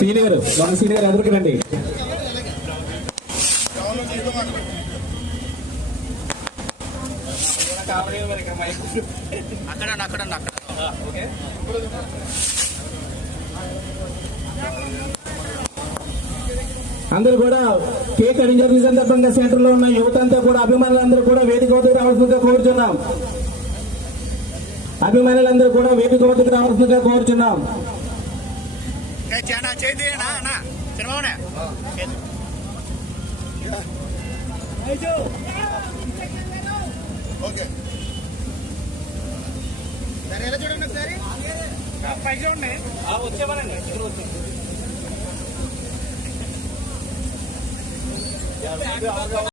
Senior మన senior ఎదురుకు రండి. అందరూ కూడా కేక్ కటింగ్ జరిగిన సందర్భంగా సెంటర్ లో ఉన్న యువత అంతా కూడా అభిమానులందరూ కూడా వేదిక వద్దకు రావాల్సిందిగా కోరుచున్నాం. అభిమానులందరూ కూడా వేదిక వద్దకు రావాల్సిందిగా కోరుచున్నాం. చూడండి ఒకసారి వచ్చేవారండి.